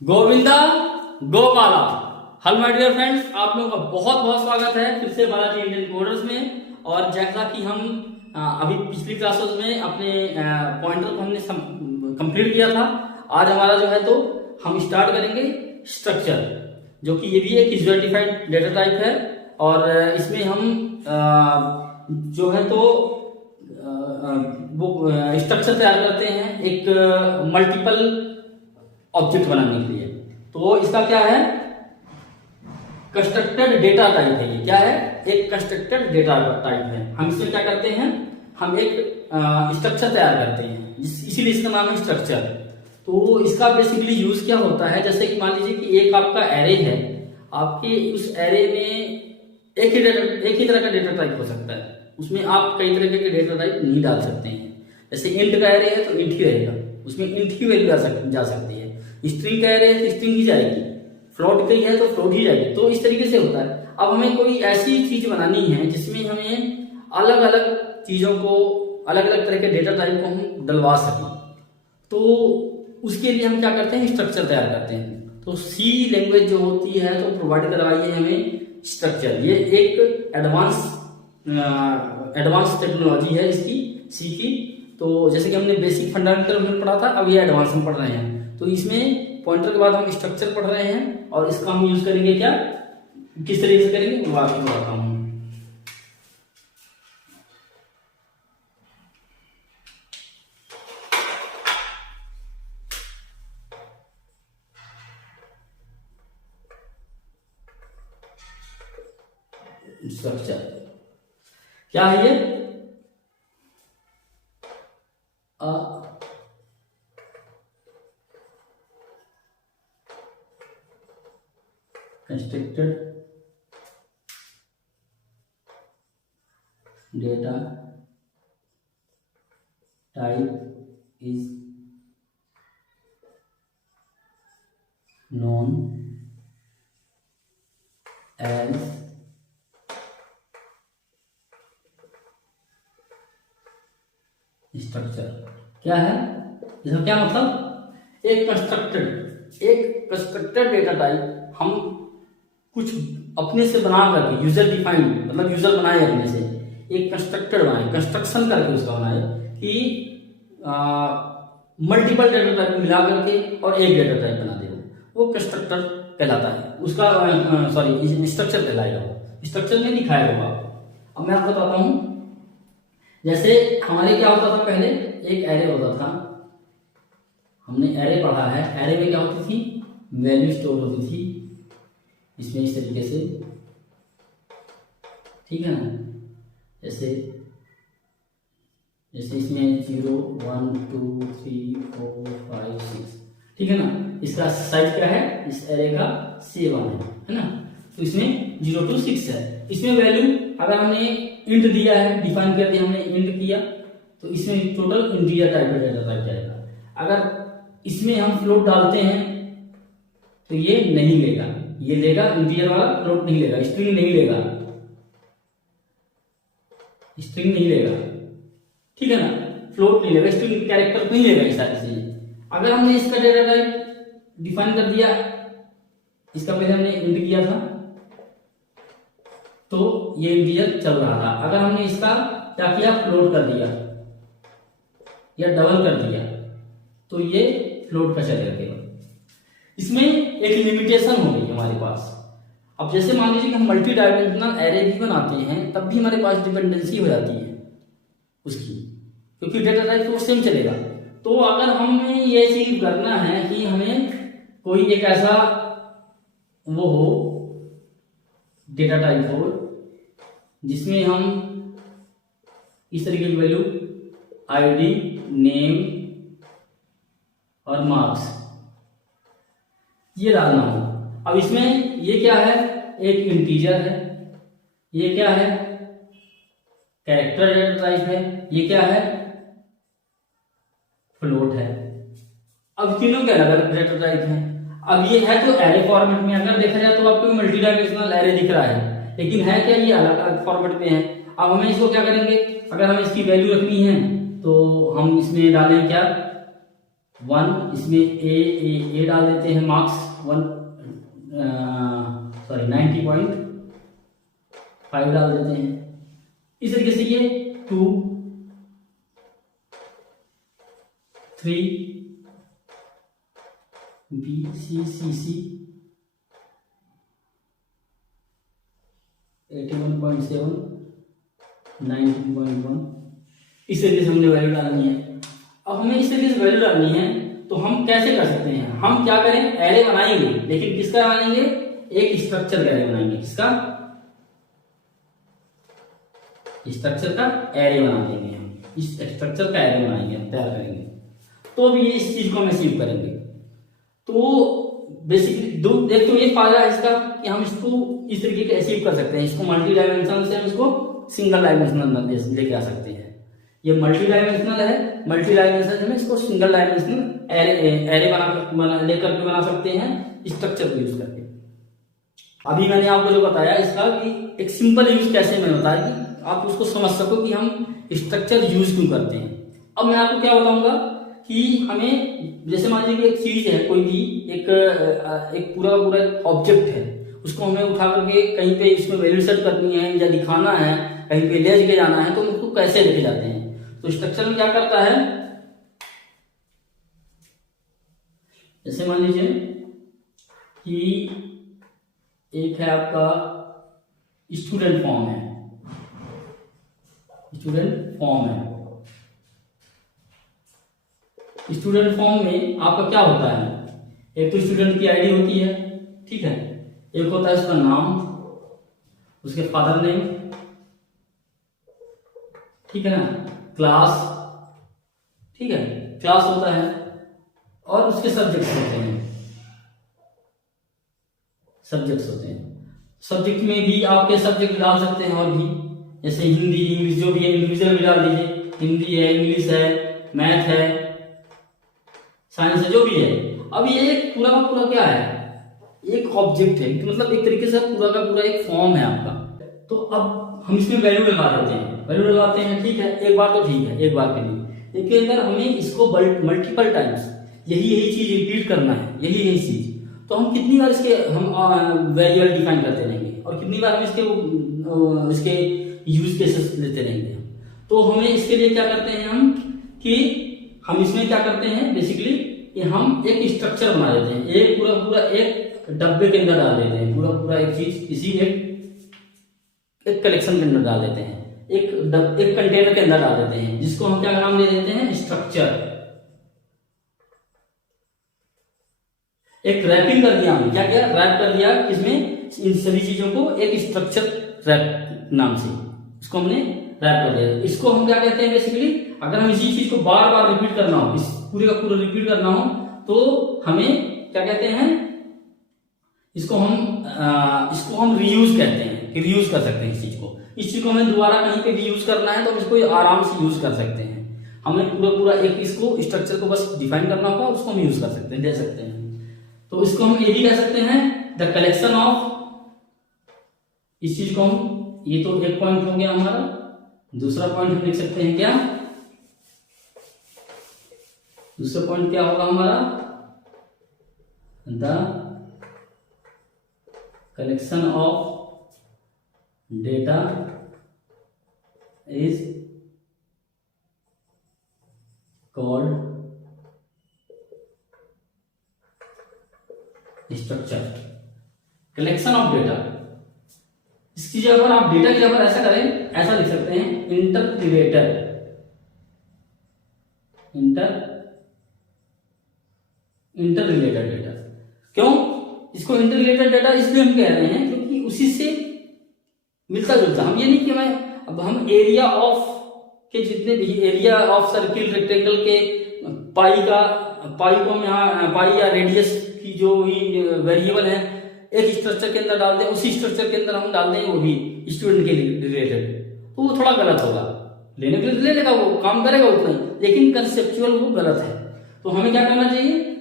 Govinda Gopala. Hello my dear friends, आप लोगों का बहुत बहुत स्वागत है फिर से बालाजी इंडियन कोडर्स में। और जैसा कि हम अभी पिछली क्लासेस में अपने पॉइंटर को हमने कंप्लीट किया था, आज हमारा जो है तो हम स्टार्ट करेंगे स्ट्रक्चर, जो कि ये भी एक यूजर डिफाइंड डेटा टाइप है। और इसमें हम जो है तो वो स्ट्रक्चर तैयार करते हैं एक मल्टीपल ऑब्जेक्ट बनाने के लिए। तो इसका क्या है, कंस्ट्रक्टेड डेटा टाइप है। ये क्या है, एक कंस्ट्रक्टेड डेटा टाइप है। हम इसमें क्या करते हैं, हम एक स्ट्रक्चर तैयार करते हैं, इसीलिए इसका नाम है स्ट्रक्चर। तो इसका बेसिकली यूज क्या होता है, जैसे कि मान लीजिए कि एक आपका एरे है, आपके उस एरे में एक ही तरह का डेटा टाइप हो सकता है, उसमें आप कई तरह के डेटा टाइप नहीं डाल सकते हैं। जैसे इंट का एरे है तो इंट ही रहेगा, उसमें इंट ही वैल्यू जा सकती है। स्ट्रिंग का एरे है तो स्ट्रिंग ही जाएगी, फ्लोट की है तो फ्लोट ही जाएगी। तो इस तरीके से होता है। अब हमें कोई ऐसी चीज बनानी है जिसमें हमें अलग अलग चीजों को, अलग अलग तरह के डेटा टाइप को हम डलवा सकें, तो उसके लिए हम क्या करते हैं, स्ट्रक्चर तैयार करते हैं। तो सी लैंग्वेज जो होती है तो प्रोवाइड करवाई है हमें स्ट्रक्चर। ये एक एडवांस टेक्नोलॉजी है इसकी, सी की। तो जैसे कि हमने बेसिक फंडामेंटल में पढ़ा था, अब ये एडवांस में पढ़ रहे हैं। तो इसमें पॉइंटर के बाद हम स्ट्रक्चर पढ़ रहे हैं, और इसका हम यूज करेंगे क्या, किस तरीके से करेंगे वो आपको बताता हूं। स्ट्रक्चर क्या है ये, constructed data type is known as structure. क्या है इसका क्या मतलब, एक कंस्ट्रक्टेड डेटा टाइप हम कुछ अपने से बना करके, यूजर डिफाइंड मतलब यूजर बनाए अपने से, एक कंस्ट्रक्टेड बनाए, कंस्ट्रक्शन करके उसका बनाए कि मल्टीपल डेटा टाइप मिला करके और एक डेटा टाइप बना दे, वो कंस्ट्रक्टर कहलाता है। उसका सॉरी स्ट्रक्चर कहलाएगा, वो स्ट्रक्चर में दिखाया होगा। अब मैं आपको बताता हूं, जैसे हमारे क्या होता था, पहले एक एरे होता था, हमने एरे पढ़ा है। एरे में क्या होती थी, वैल्यू स्टोर होती थी इसमें इस तरीके से, ठीक है ना। जैसे इसमें 0 1 2 3 4 5 6, ठीक है ना। इसका साइज क्या है, इस एरे का 7 है ना। तो इसमें 0 to 6 है। इसमें वैल्यू अगर हमने इंट दिया है, डिफाइन कर दिया हमने, इंट किया, तो इसमें टोटल इंटीजर टाइप का डेटा टाइप जाएगा। अगर इसमें हम फ्लोट डालते हैं तो ये नहीं लेगा, ये लेगा इंटीजर वाला, फ्लोट नहीं लेगा, स्ट्रिंग नहीं लेगा, स्ट्रिंग नहीं लेगा, ठीक है ना। फ्लोट नहीं लेगा, स्ट्रिंग कैरेक्टर नहीं लेगा, ये सारी चीजें। अगर हमने इसका डेटा टाइप डिफाइन कर दिया, इसका पहले हमने इंट किया था तो ये इंटीजर चल रहा था। अगर हमने इसका क्या किया, फ्लोट कर दिया या डबल कर दिया, तो ये फ्लोट का चलेगा केवल। इसमें एक लिमिटेशन हो गई हमारे पास। अब जैसे मान लीजिए कि हम मल्टी डायमेंशनल एरे भी बनाते हैं, तब भी हमारे पास डिपेंडेंसी हो जाती है उसकी, क्योंकि डेटा टाइप तो सेम चलेगा। तो अगर हमें ये चीज करना है कि हमें कोई एक ऐसा वो हो, डेटा टाइप हो जिसमें हम इस तरीके की वैल्यू आईडी, नेम और मार्क्स ये डालना हो। अब इसमें ये क्या है, एक इंटीजर है, ये क्या है, कैरेक्टर डेटा टाइप है, ये क्या है, फ्लोट है। अब तीनों के अलग अलग डेटा टाइप हैं। अब ये है तो एरे फॉर्मेट में, अगर देखा जाए तो आपको मल्टी डायमेंशनल एरे दिख रहा है, लेकिन है क्या, ये अलग अलग फॉर्मेट में है। अब हमें इसको क्या करेंगे, अगर हमें इसकी वैल्यू रखनी है तो हम इसमें डालें क्या, 1, इसमें ए डाल देते हैं मार्क्स 90.5 डाल देते हैं। इस तरीके से ये 2, 3, बी सी सी सी 81.7, 19.1, इस तरीके से हमने वैल्यू डालनी है। अब हमें इस तरीके से वैल्यू डालनी है तो हम कैसे कर सकते हैं, हम क्या करें, एरे बनाएंगे, लेकिन किसका बनाएंगे, एक स्ट्रक्चर का एरे बनाएंगे। किसका, स्ट्रक्चर का एरे बना देंगे हम, इस स्ट्रक्चर का एरे बनाएंगे, हम तैयार करेंगे, तो भी ये इस चीज को हम अचीव करेंगे। तो बेसिकली एक तो ये फायदा है इसका कि हम इसको इस तरीके के अचीव कर सकते हैं, इसको मल्टी डायमेंशनल से हम इसको सिंगल डायमेंशनल लेके आ सकते हैं। ये मल्टी डायमेंशनल है, मल्टी डायमेंशनल में इसको सिंगल डायमेंशनल एरे बना लेकर के बना सकते हैं स्ट्रक्चर को यूज करके। अभी मैंने आपको जो बताया इसका कि एक सिंपल यूज कैसे मैंने बताया कि आप उसको समझ सको कि हम स्ट्रक्चर यूज क्यों करते हैं। अब मैं आपको क्या बताऊंगा कि हमें जैसे मान लीजिए एक चीज है, कोई भी एक पूरा ऑब्जेक्ट है, उसको हमें उठा करके कहीं पे इसमें वैल्यू सेट करनी है या दिखाना है, कहीं पे ले जाना है, तो हम उसको कैसे लेके जाते हैं। तो स्ट्रक्चर में क्या करता है, जैसे मान लीजिए कि एक है आपका स्टूडेंट फॉर्म है, स्टूडेंट फॉर्म है। स्टूडेंट फॉर्म में आपका क्या होता है, एक तो स्टूडेंट की आईडी होती है, ठीक है, एक होता है उसका नाम, उसके फादर नेम, ठीक है ना, क्लास, ठीक है, क्लास होता है, और उसके सब्जेक्ट्स होते हैं, सब्जेक्ट्स होते हैं। सब्जेक्ट में भी आपके सब्जेक्ट डाल सकते हैं, और भी जैसे हिंदी इंग्लिश जो भी है इंडिविजुअल भी डाल दीजिए, हिंदी है, इंग्लिश है, मैथ है, साइंस है, जो भी है। अब ये एक पूरा का पूरा क्या है, एक ऑब्जेक्ट है, मतलब एक तरीके से पूरा का पूरा एक फॉर्म है आपका। तो अब हम इसमें वैल्यू लगा देते हैं, वैल्यू लगाते हैं, ठीक है, एक बार तो ठीक है, एक बार के लिए, लेकिन अगर हमें इसको मल्टीपल टाइम्स यही चीज रिपीट करना है, यही चीज, तो हम कितनी बार इसके हम वेरिएबल डिफाइन करते रहेंगे, और कितनी बार हम इसके यूज केसेस लेते रहेंगे। तो हमें इसके लिए क्या करते हैं हम कि हम इसमें क्या करते हैं बेसिकली कि हम एक स्ट्रक्चर बना देते हैं, एक पूरा एक डब्बे के अंदर डाल देते हैं, पूरा एक चीज किसी एक कलेक्शन के अंदर डाल देते हैं, एक कंटेनर के अंदर डाल देते हैं, जिसको हम क्या नाम दे देते हैं, स्ट्रक्चर। एक रैपिंग कर दिया हमने, क्या किया, रैप कर दिया, इसमें इन सभी चीजों को एक स्ट्रक्चर रैप नाम से इसको हमने रैप कर दिया। इसको हम क्या कहते हैं बेसिकली, अगर हम इसी चीज को बार बार रिपीट करना हो, इस पूरे का पूरा रिपीट करना हो, तो हमें क्या कहते हैं, इसको हम रीयूज कहते हैं, कि रीयूज कर सकते हैं इस चीज को हमें दोबारा कहीं पे भी यूज करना है तो हम इसको आराम से यूज कर सकते हैं। हमें पूरा एक इसको स्ट्रक्चर को बस डिफाइन करना होगा, उसको हम यूज कर सकते हैं, दे सकते हैं। तो इसको हम ये भी कह सकते हैं द कलेक्शन ऑफ, इस चीज को हम, ये तो एक पॉइंट हो गया हमारा। दूसरा पॉइंट हम लिख सकते हैं क्या, दूसरा पॉइंट क्या होगा हमारा, the collection of data is called structure. Collection of data, इसकी जगह पर आप डेटा की जगह पर ऐसा करें, ऐसा लिख सकते हैं इंटर रिलेटेड डेटा। क्यों इसको इंटर रिलेटेड डेटा इसलिए हम कह रहे हैं क्योंकि उसी से मिलता जुलता, हम ये नहीं कि अब हम एरिया ऑफ के जितने भी एरिया ऑफ सर्किल रेक्टेंगल के पाई को हम यहाँ पाई या रेडियस की जो भी वेरिएबल है एक स्ट्रक्चर के अंदर डाल दें, उसी स्ट्रक्चर के अंदर हम डाल दें वो भी स्टूडेंट के रिलेटेड, तो वो थोड़ा गलत होगा। लेने के लिए ले लेगा, वो काम करेगा उतना ही, लेकिन कंसेप्चुअल वो गलत है। तो हमें क्या करना चाहिए,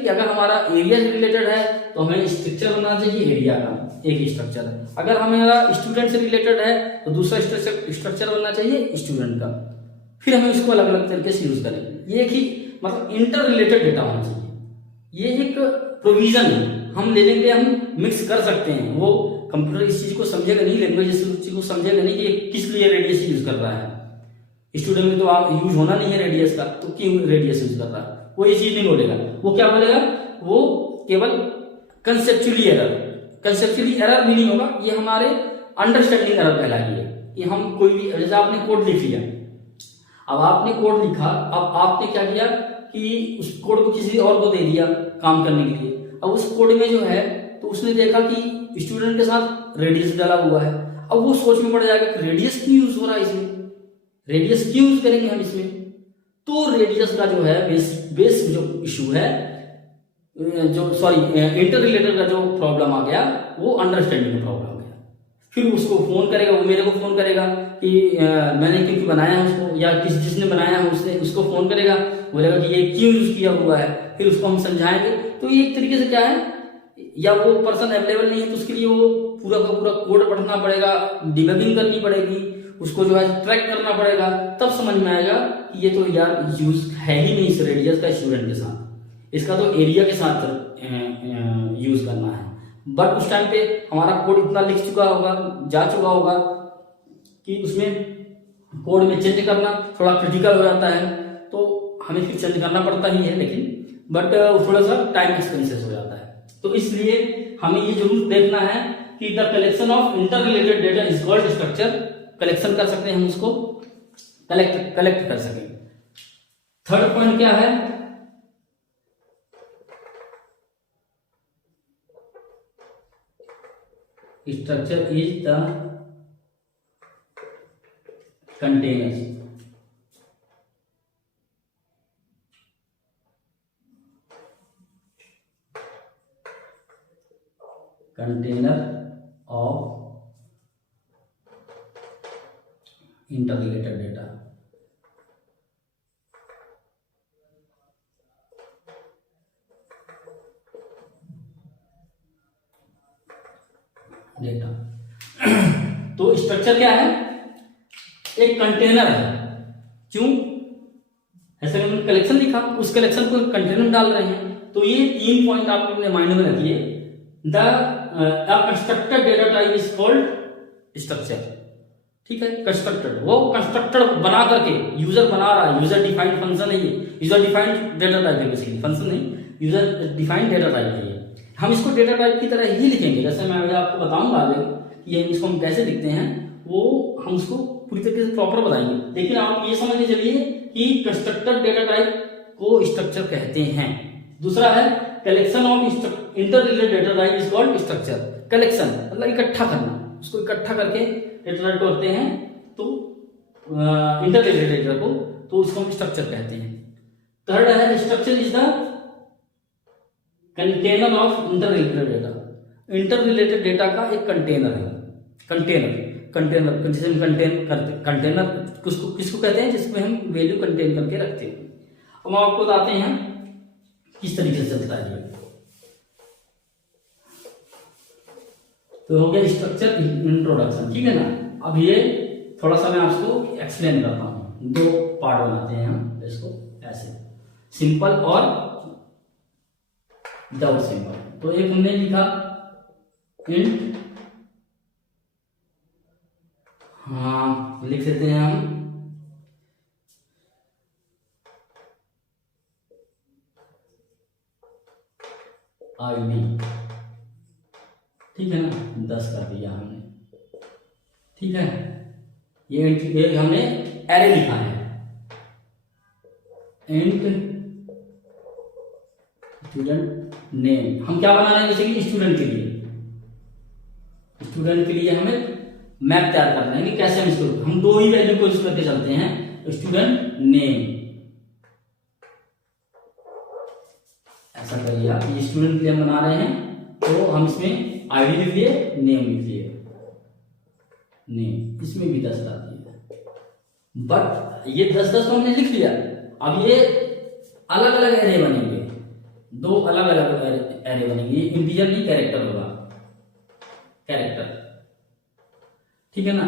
कि अगर हमारा एरिया से रिलेटेड है तो हमें स्ट्रक्चर बनाना चाहिए एरिया का, एक स्ट्रक्चर। अगर हमारा स्टूडेंट से रिलेटेड है तो दूसरा स्ट्रक्चर बनना चाहिए स्टूडेंट का, फिर हमें उसको अलग अलग तरीके से यूज करेंगे। ये एक ही मतलब इंटर रिलेटेड डेटा होना चाहिए। ये एक प्रोविजन है, हम लेने के लिए हम मिक्स कर सकते हैं। वो कंप्यूटर इस चीज को समझेगा नहीं, लैंग्वेज इस चीज को समझेगा नहीं कि किस लिए रेडियस यूज कर रहा है। स्टूडेंट में तो आप यूज होना नहीं है रेडियस का, तो क्यों रेडियस यूज कर रहा है, वो ये चीज नहीं बोलेगा। वो क्या बोलेगा, वो केवल कंसेप्चुअली एरर भी नहीं होगा, ये हमारे अंडरस्टैंडिंग एरर कहलाएगी। कि हम कोई भी, जैसे आपने कोड लिख लिया, अब आपने कोड लिखा, अब आपने क्या किया कि उस कोड को किसी और को दे दिया काम करने के लिए। अब उस कोड में जो है, तो उसने देखा कि स्टूडेंट के साथ रेडियस डाला हुआ है। अब वो सोच में पड़ जाएगा कि रेडियस क्यों यूज हो रहा है इसमें, रेडियस क्यों यूज करेंगे हम इसमें। तो रेडियस का जो है बेस जो इशू है, जो सॉरी इंटर रिलेटेड का जो प्रॉब्लम आ गया, वो अंडरस्टैंडिंग का प्रॉब्लम आ गया। फिर उसको फोन करेगा, वो मेरे को फोन करेगा कि मैंने क्योंकि बनाया है उसको, या जिसने बनाया है उसने उसको फोन करेगा, बोलेगा कि ये क्यों यूज किया हुआ है, फिर उसको हम समझाएंगे। तो ये एक तरीके से क्या है, या वो पर्सन अवेलेबल नहीं है तो उसके लिए वो पूरा का पूरा कोड पढ़ना पड़ेगा, डिबगिंग करनी पड़ेगी, उसको जो है ट्रैक करना पड़ेगा, तब समझ में आएगा कि ये तो यार यूज है ही नहीं इस रेडियस का स्टूडेंट के साथ, इसका तो एरिया के साथ यूज करना है। बट उस टाइम पे हमारा कोड इतना लिख चुका होगा, जा चुका होगा कि उसमें कोड में चेंज करना थोड़ा क्रिटिकल हो जाता है, तो हमें फिर चेंज करना पड़ता ही है, लेकिन बट थोड़ा सा टाइम एक्सपेंसेस हो जाता है। तो इसलिए हमें ये जरूर देखना है कि the collection of inter related data is called structure. Collection कर सकते हैं हम उसको, कलेक्ट कर सकें। थर्ड पॉइंट क्या है, structure is the container of inter related data. तो स्ट्रक्चर क्या है, एक कंटेनर है। क्यों, ऐसे हमने कलेक्शन लिखा, उस कलेक्शन को कंटेनर में डाल रहे हैं। तो ये 3 पॉइंट आप अपने माइंड में रखिए। The constructed data type is called structure. ठीक है, कंस्ट्रक्टेड, वो कंस्ट्रक्टेड बना करके यूजर बना रहा है, यूजर डिफाइंड फंक्शन है ये, यूजर डिफाइंड डेटा टाइप है, बेसिकली फंक्शन नहीं, यूजर डिफाइंड डेटा टाइप है ये। हम इसको डेटा टाइप की तरह ही लिखेंगे, जैसे मैं आपको बताऊंगा आगे कि इसको हम कैसे लिखते हैं, वो हम उसको पूरी तरीके से प्रॉपर बताएंगे। लेकिन आप ये समझ के चलिए कि कंस्ट्रक्टेड डेटा टाइप को स्ट्रक्चर कहते हैं। दूसरा है collection of inter related data type is called structure. Collection मतलब इकट्ठा करना, उसको इकट्ठा करके डेटा टाइप करते हैं, तो इंटर रिलेटेड डेटा को, तो उसको हम स्ट्रक्चर कहते हैं। थर्ड है structure is the container of inter related data. Inter related data का एक कंटेनर है, कंटेनर जिसे हम कंटेनर किसको कहते हैं, जिसमें हम वैल्यू कंटेन करके रखते हैं। अब हम आपको बताते हैं किस तरीके से चलता है ये। तो हो गया स्ट्रक्चर इंट्रोडक्शन, ठीक है ना। अब ये थोड़ा सा मैं आपको एक्सप्लेन करता हूं, 2 पार्ट बनाते हैं हम इसको, ऐसे सिंपल और विदाउट सिंबल। तो एक हमने लिखा इंट, हाँ लिख देते हैं हम आईडी, ठीक है ना, 10 कर दिया हमने, ठीक है। ये हमने एरे लिखा है, इंट स्टूडेंट नेम। हम क्या बना रहे हैं, जैसे कि स्टूडेंट के लिए हमें मैप तैयार करना है कि कैसे हम इसको, हम 2 ही वैल्यू को यूज करके चलते हैं, स्टूडेंट नेम, ऐसा करिए आप। ये स्टूडेंट के लिए हम बना रहे हैं, तो हम इसमें आईडी लिख लिए, नेम लिख लिए, नेम, इसमें भी 10 डाल दिए। बट ये 10 तो हमने लिख लिया, अब ये अलग अलग एरे बनेंगे, 2 अलग अलग एरे बनेंगे। इंटीजर नहीं, कैरेक्टर होगा, कैरेक्टर, ठीक है ना।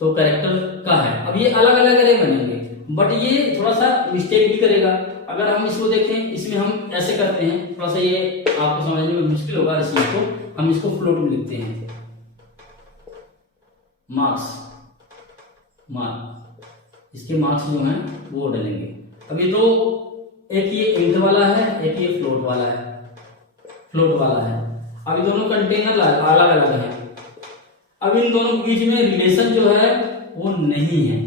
तो कैरेक्टर का है, अब ये अलग अलग एरे बनेंगे, बट ये थोड़ा सा मिस्टेक भी करेगा। अगर हम इसको देखें, इसमें हम ऐसे करते हैं, थोड़ा सा ये आपको समझने में मुश्किल होगा इस चीज को, हम इसको फ्लोट में लिखते हैं, मार्क्स, इसके मार्क्स जो हैं वो डालेंगे। अभी तो एक ये इंट वाला है, एक ये फ्लोट वाला है, अभी दोनों कंटेनर अलग अलग है। अब इन दोनों के बीच में रिलेशन जो है वो नहीं है,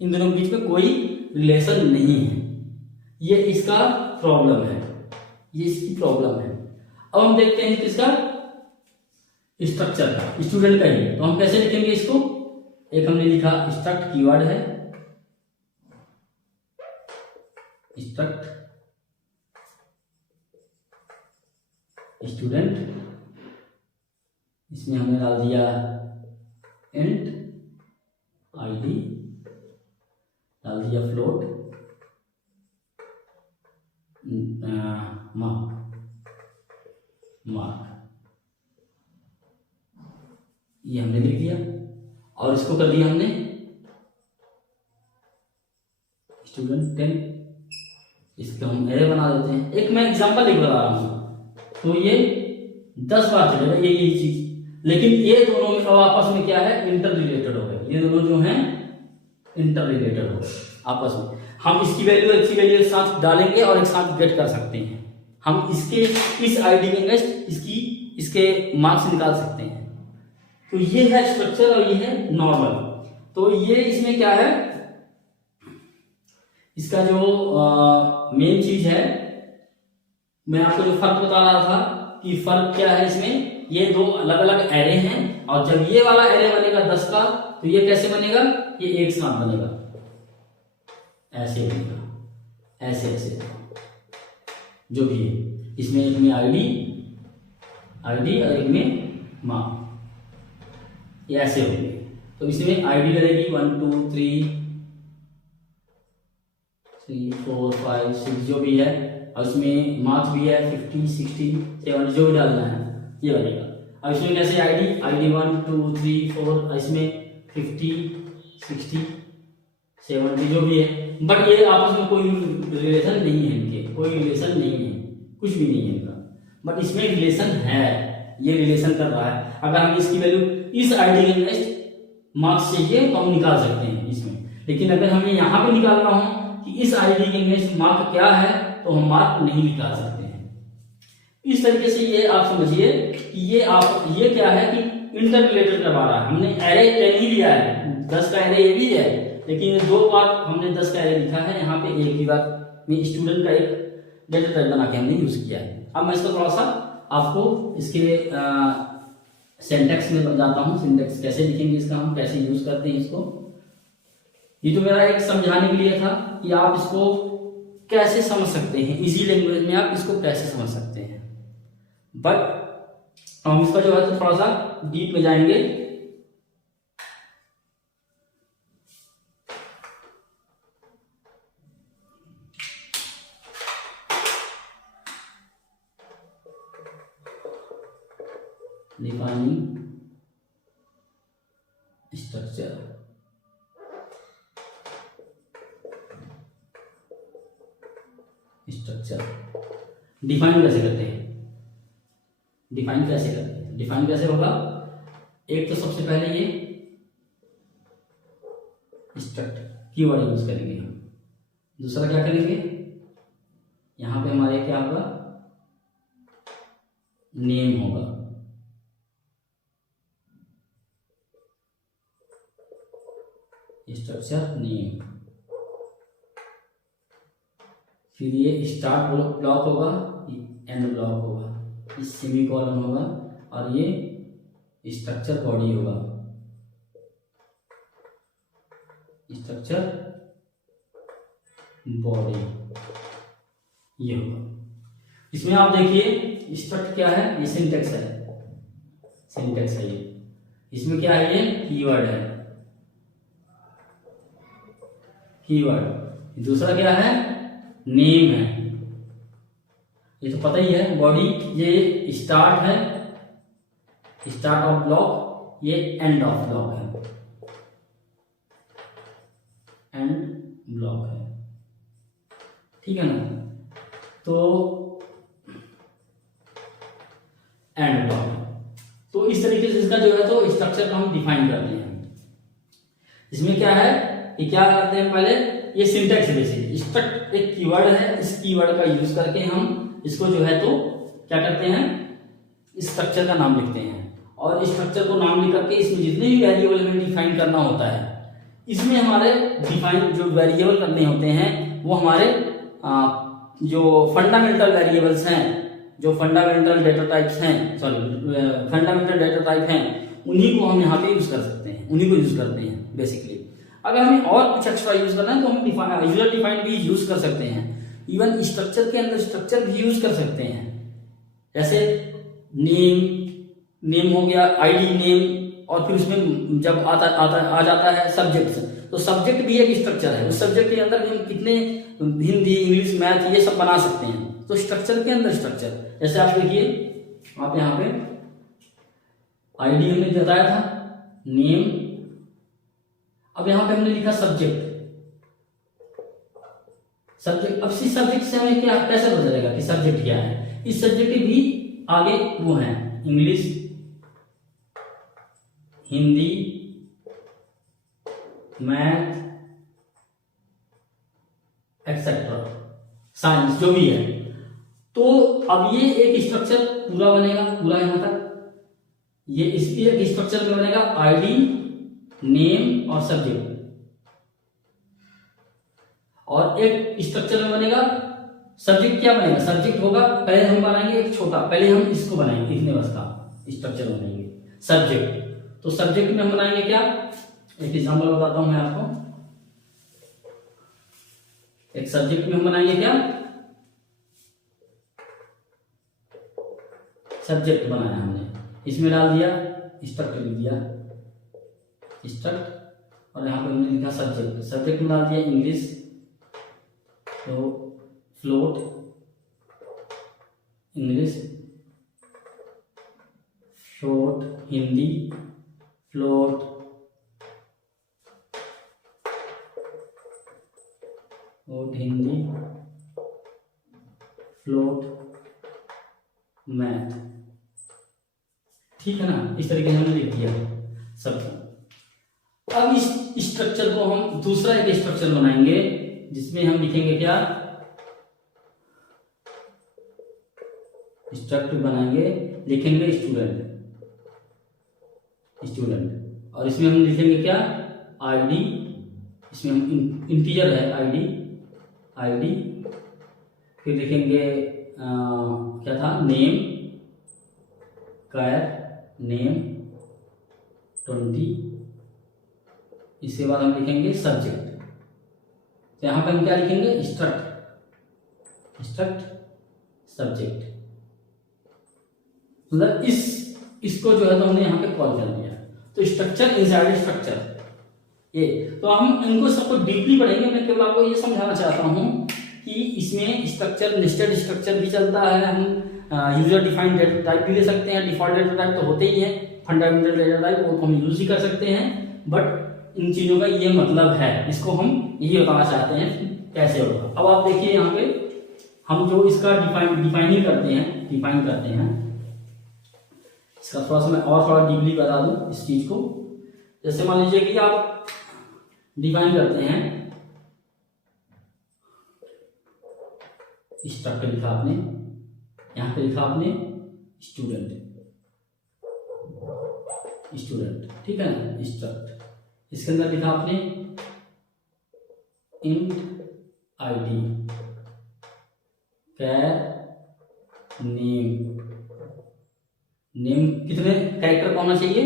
इन दोनों के बीच में कोई रिलेशन नहीं है, ये इसका प्रॉब्लम है, ये इसकी प्रॉब्लम है। अब हम देखते हैं किसका, स्ट्रक्चर का, स्टूडेंट का ही। तो हम कैसे लिखेंगे इसको, एक हमने लिखा स्ट्रक्ट कीवर्ड है, स्ट्रक्ट स्टूडेंट, इसमें हमने डाल दिया इंट आईडी, डाल दिया फ्लोट मार्क, ये हमने लिख दिया। और इसको कर दिया हमने स्टूडेंट 10, इसका हम एरे बना देते हैं। एक मैं एग्जांपल लिख बता रहा हूं, तो ये 10 बार चलेगा ये चीज, लेकिन ये दोनों में अब आपस में क्या है, इंटर रिलेटेड हो गए, ये दोनों जो हैं इंटर रिलेटेड हो गए आपस में। हम इसकी वैल्यू एक साथ डालेंगे और एक साथ गेट कर सकते हैं, हम इसके इस आईडी के नेक्स्ट इसके मार्क्स निकाल सकते हैं। तो ये है स्ट्रक्चर और ये है नॉर्मल। तो ये इसमें क्या है, इसका जो मेन चीज है, मैं आपको जो फर्क बता रहा था कि फर्क क्या है इसमें, ये दो अलग अलग एरे हैं, और जब ये वाला एरे बनेगा 10 का, तो ये कैसे बनेगा, ये एक साथ बनेगा, ऐसे बनेगा, ऐसे जो भी है। इसमें एक में आईडी और एक में मार्क, ये ऐसे होंगे। तो इसमें आईडी लगेगी 1 2 3 4 5 6 जो भी है, और इसमें मार्क्स भी है 50 60 70 जो भी डालना है ये बनेगा। अब इसमें कैसे आईडी 1 2 3 4, इसमें 50 60 70 जो भी है, बट ये आपस में कोई रिलेशन नहीं है, इनके कोई रिलेशन नहीं है, कुछ भी नहीं है इनका, बट इसमें रिलेशन है, ये रिलेशन कर रहा है। अगर हम इसकी वैल्यू इस आईडी के नेक्स्ट मार्क्स चाहिए तो हम निकाल सकते हैं इसमें, लेकिन अगर हमें यहाँ पे निकालना हो कि इस आईडी के नेक्स्ट मार्क क्या है, तो हम मार्क नहीं निकाल सकते हैं। इस तरीके से ये आप समझिए कि ये क्या है कि इंटर रिलेटेड करवा रहा है। हमने एरे 10 ही लिया है, 10 का एरे ये भी है, लेकिन 2 बार हमने 10 का एरे लिखा है, यहाँ पे एक ही बार में स्टूडेंट का एक डेटा टाइप बना के हमने यूज किया है। अब मैं इसको थोड़ा सा आपको इसके सिंटैक्स में बताता हूँ, सिंटैक्स कैसे लिखेंगे इसका, हम कैसे यूज करते हैं इसको। ये तो मेरा एक समझाने के लिए था कि आप इसको कैसे समझ सकते हैं, इजी लैंग्वेज में आप इसको कैसे समझ सकते हैं। बट हम इसका जो है तो थोड़ा सा डीप में जाएंगे। डिफाइनिंग स्ट्रक्चर, डिफाइन कैसे करते हैं, डिफाइन कैसे होगा, एक तो सबसे पहले ये स्ट्रक्ट कीवर्ड यूज करेंगे हम, दूसरा क्या करेंगे, यहां पे हमारे क्या होगा, नेम होगा, स्ट्रक्चर नेम, फिर ये स्टार्ट ब्लॉक होगा, एंड ब्लॉक होगा, ये सेमीकोलन होगा, और ये स्ट्रक्चर बॉडी होगा, स्ट्रक्चर बॉडी ये होगा। इसमें आप देखिए स्ट्रक्ट क्या है, ये सिंटैक्स है ये, इसमें क्या है, ये कीवर्ड है, कीवर्ड, दूसरा क्या है, नेम है, ये तो पता ही है, बॉडी ये स्टार्ट है, स्टार्ट ऑफ ब्लॉक, ये एंड ऑफ ब्लॉक है, एंड ब्लॉक है, ठीक है ना। तो एंड हुआ। तो इस तरीके से इसका जो है तो स्ट्रक्चर को हम डिफाइन करते हैं। इसमें क्या है कि क्या करते हैं, पहले ये सिंटैक्स बेसिक स्ट्रक्ट एक कीवर्ड है, इस कीवर्ड का यूज करके हम इसको जो है तो क्या करते हैं, स्ट्रक्चर का नाम लिखते हैं। और स्ट्रक्चर को नाम लिख करके इसमें जितने भी वेरिएबल हमें डिफाइन करना होता है, इसमें हमारे डिफाइन जो वेरिएबल करने होते हैं वो हमारे जो फंडामेंटल वेरिएबल्स हैं, जो फंडामेंटल डेटा टाइप्स हैं, फंडामेंटल डेटा टाइप हैं, उन्हीं को हम यहाँ पे यूज कर सकते हैं, उन्हीं को यूज करते हैं बेसिकली। अगर हमें और कुछ एक्स्ट्रा यूज करना है तो हम यूजर डिफाइंड भी यूज कर सकते हैं। इवन स्ट्रक्चर के अंदर स्ट्रक्चर भी यूज कर सकते हैं, जैसे नेम हो गया, आईडी नेम, और फिर उसमें जब आ जाता है सब्जेक्ट, तो सब्जेक्ट भी एक स्ट्रक्चर है। उस सब्जेक्ट के अंदर हम कितने हिंदी, इंग्लिश, मैथ ये सब बना सकते हैं। तो स्ट्रक्चर के अंदर स्ट्रक्चर, जैसे आप देखिए आप यहाँ पे आईडी हमने बताया था, नेम, अब यहाँ पे हमने लिखा सब्जेक्ट। अब इस सब्जेक्ट से हमें क्या कैसे पता चलेगा कि सब्जेक्ट क्या है। इस सब्जेक्ट भी आगे वो है English, Hindi, math etcetera, science, जो भी है। तो अब ये एक स्ट्रक्चर पूरा बनेगा, पूरा यहां तक ये इसकी एक स्ट्रक्चर में बनेगा आईडी, नेम और सब्जेक्ट। और एक स्ट्रक्चर में बनेगा सब्जेक्ट, क्या बनेगा, सब्जेक्ट होगा, पहले हम बनाएंगे एक छोटा, पहले हम इसको बनाएंगे, इतने बस का स्ट्रक्चर बनाएंगे सब्जेक्ट। तो सब्जेक्ट में हम बनाएंगे क्या, एक एग्जांपल बताता हूं मैं आपको। एक सब्जेक्ट में हम बनाएंगे क्या, सब्जेक्ट बनाया हमने, इसमें डाल दिया स्ट्रक्ट, लिख दिया स्ट्रक्ट, और यहां पे हमने लिखा सब्जेक्ट। सब्जेक्ट में डाल दिया इंग्लिश, तो float English, float Hindi, float Hindi, float math, ठीक है ना। इस तरीके से हमने लिख दिया सबको। अब इस स्ट्रक्चर को हम दूसरा एक स्ट्रक्चर बनाएंगे जिसमें हम लिखेंगे क्या, स्ट्रक्चर बनाएंगे, लिखेंगे स्टूडेंट, और इसमें हम लिखेंगे क्या, आईडी, इसमें हम इंटीजर है आईडी, फिर लिखेंगे क्या था, नेम, नेम 20, इसके बाद हम लिखेंगे सब्जेक्ट। तो यहां पर हम क्या लिखेंगे, स्ट्रक्ट सब्जेक्ट, मतलब इसको जो है तो हमने यहां पे कॉल कर दिया। तो स्ट्रक्चर इनसाइड स्ट्रक्चर, ये तो हम इनको सबको डीपली पढ़ेंगे। मैं केवल आपको ये समझाना चाहता हूं कि इसमें स्ट्रक्चर, नेस्टेड स्ट्रक्चर भी चलता है, हम यूजर डिफाइंड डेटा टाइप भी ले सकते हैं। डिफॉल्ट डेटा टाइप तो होते ही है, फंडामेंटल डेटा टाइप वो हम यूज ही कर सकते हैं, बट इन चीजों का ये मतलब है, इसको हम यही बताना चाहते हैं कैसे होगा। अब आप देखिए यहाँ पे हम जो इसका डिफाइन करते हैं, इसका थोड़ा सा मैं और थोड़ा डीपली बता दूं इस चीज को। जैसे मान लीजिए कि आप डिफाइन करते हैं, स्ट्रक्चर लिखा आपने, यहां पे लिखा आपने स्टूडेंट, ठीक है ना, स्ट्रक्ट, इसके अंदर लिखा आपने इंट आईडी, कैर नेम कितने कैरेक्टर का होना चाहिए,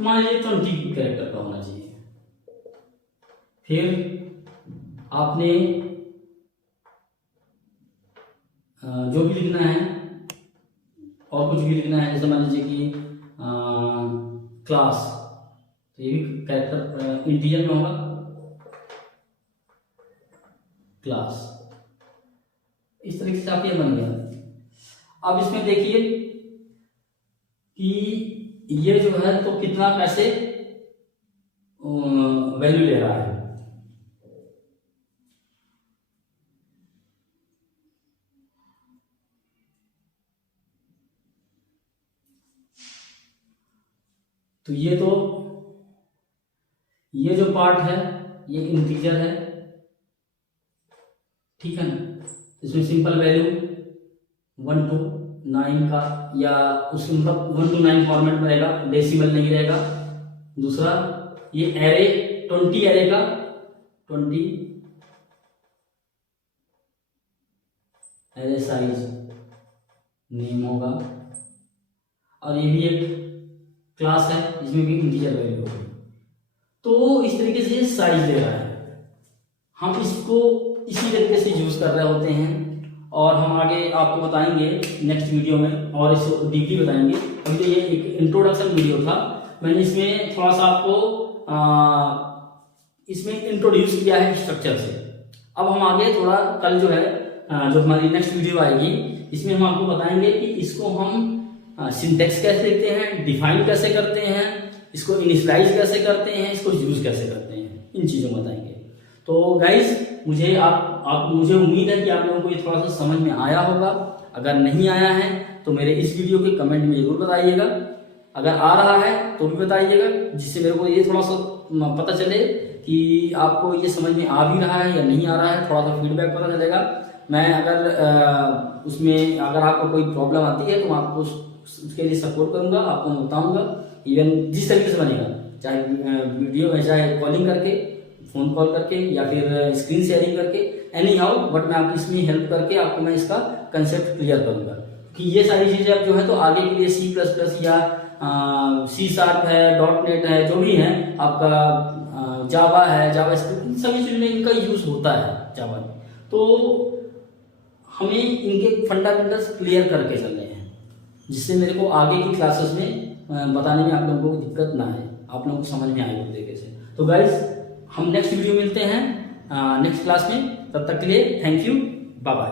मान लीजिए 20 कैरेक्टर का होना चाहिए। फिर आपने जो भी लिखना है और कुछ भी लिखना है, जैसे मान लीजिए कि क्लास, तो ये भी कैरेक्टर इंटीजर में होगा, क्लास। इस तरीके से आप ये बन गया। अब इसमें देखिए कि ये जो है तो कितना पैसे वैल्यू ले रहा है। तो ये जो पार्ट है ये इंटीजर है, ठीक है ना। इसमें सिंपल वैल्यू 1 to 9 का या उसमें मतलब 1 to 9 फॉर्मेट में रहेगा, डेसिमल नहीं रहेगा। दूसरा ये एरे 20 एरे का 20 एरे साइज नेम होगा, और ये भी एक क्लास है जिसमें भी इंटीजर वैल्यू होगी। तो इस तरीके से साइज दे रहा है, हम इसको इसी तरीके से यूज कर रहे होते हैं, और हम आगे आपको बताएंगे नेक्स्ट वीडियो में और इसको डीपली बताएंगे। अभी तो ये एक इंट्रोडक्शन वीडियो था, मैंने इसमें थोड़ा सा आपको इसमें इंट्रोड्यूस किया है स्ट्रक्चर से। अब हम आगे थोड़ा कल जो है जो हमारी नेक्स्ट वीडियो आएगी इसमें हम आपको बताएंगे कि इसको हम सिंटेक्स कैसे लिखते हैं, डिफाइन कैसे करते हैं, इसको इनिशियलाइज कैसे करते हैं, इसको यूज कैसे करते हैं, इन चीजों को बताएंगे। तो गाइज मुझे मुझे उम्मीद है कि आप लोगों को ये थोड़ा सा समझ में आया होगा। अगर नहीं आया है तो मेरे इस वीडियो के कमेंट में जरूर बताइएगा, अगर आ रहा है तो भी बताइएगा, जिससे मेरे को ये थोड़ा सा पता चले कि आपको ये समझ में आ भी रहा है या नहीं आ रहा है, थोड़ा सा फीडबैक पता चलेगा। मैं अगर उसमें अगर आपको कोई प्रॉब्लम आती है तो मैं आपको उसके लिए सपोर्ट करूंगा, आपको बताऊंगा, इवन जिस तरीके से बनेगा, चाहे वीडियो में, चाहे कॉलिंग करके, फोन कॉल करके, या फिर स्क्रीन शेयरिंग करके, एनी हाउ, बट मैं आपकी इसमें हेल्प करके आपको मैं इसका कंसेप्ट क्लियर करूंगा कि ये सारी चीजें अब जो है तो आगे के लिए C++ या C# है, .NET है, जो भी है आपका, जावा है, जावा स्क्रिप्ट, सभी चीजों में इनका यूज होता है जावा में। तो हमें इनके फंडामेंटल्स क्लियर करके चलने हैं, जिससे मेरे को आगे की क्लासेस में बताने में आप लोगों को दिक्कत ना आए, आप लोगों को समझ में आए उस तरीके से। तो गाइस हम नेक्स्ट वीडियो मिलते हैं नेक्स्ट क्लास में, तब तक के लिए थैंक यू, बाय बाय।